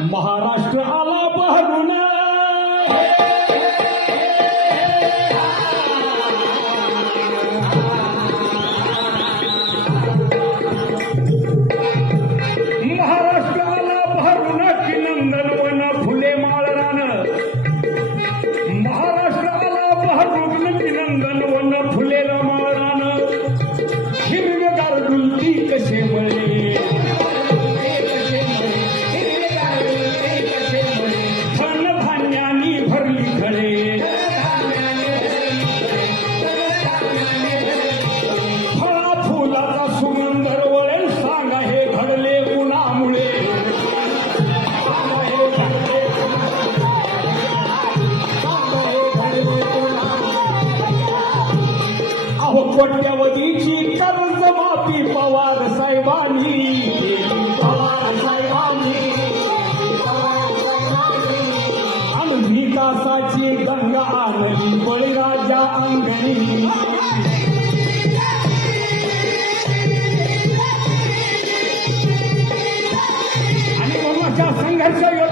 महाराष्ट्र आला बहरून महाराष्ट्र आला बहरून की नंदनवन फुले माळरान महाराष्ट्र आला बहरून की नंदनवन फुलेला माळरान हिरवेगार डुलती कसे मळे कोट्यवधीची कर्जमाफी पवार साहेबांनी आणि विकासाची गंगा आणली बळीराजा अंगणी आणि मनाच्या संघर्ष